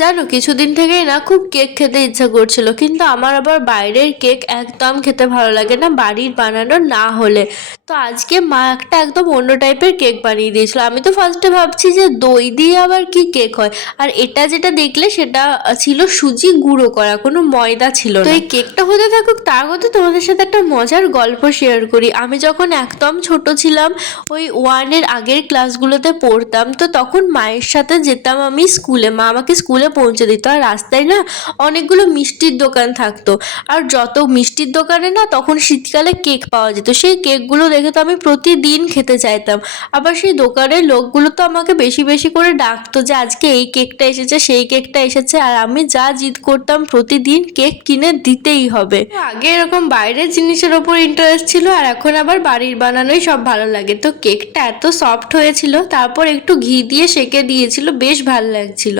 জানো কিছুদিন থেকেই না খুব কেক খেতে ইচ্ছা করছিল, কিন্তু আমার আবার বাইরের কেক একদম খেতে ভালো লাগে না বাড়ির বানানো না হলে। তো আজকে মা একটা একদম অন্য টাইপের কেক বানিয়ে দিয়েছিল। আমি তো ফার্স্টে ভাবছি যে দই দিয়ে আবার কি কেক হয়, আর এটা যেটা দেখলে সেটা ছিল সুজি গুঁড়ো করা, কোনো ময়দা ছিল না। তো এই কেকটা হতে থাকুক তার মধ্যে তোমাদের সাথে একটা মজার গল্প শেয়ার করি। আমি যখন একদম ছোট ছিলাম, ওই ওয়ানের আগের ক্লাসগুলোতে পড়তাম, তো তখন মায়ের সাথে যেতাম আমি স্কুলে। মা আমাকে স্কুলে পৌঁছে দিত, আর রাস্তায় না অনেকগুলো মিষ্টির দোকান থাকতো। আর যত মিষ্টির দোকানে না তখন শীতকালে কেক পাওয়া যেত, সেই কেকগুলো দেখে তো আমি প্রতিদিন খেতে চাইতাম। আবার সেই দোকানের লোকগুলো তো আমাকে বেশি বেশি করে ডাকতো যে আজকে এই কেকটা এসেছে, সেই কেকটা এসেছে, আর আমি যা জিদ করতাম প্রতিদিন কেক কিনে দিতেই হবে। আগে এরকম বাইরের জিনিসের ওপর ইন্টারেস্ট ছিল, আর এখন আবার বাড়ির বানানোই সব ভালো লাগে। তো কেকটা এত সফট হয়েছিল, তারপর একটু ঘি দিয়ে সেঁকে দিয়েছিল, বেশ ভালো লাগছিল।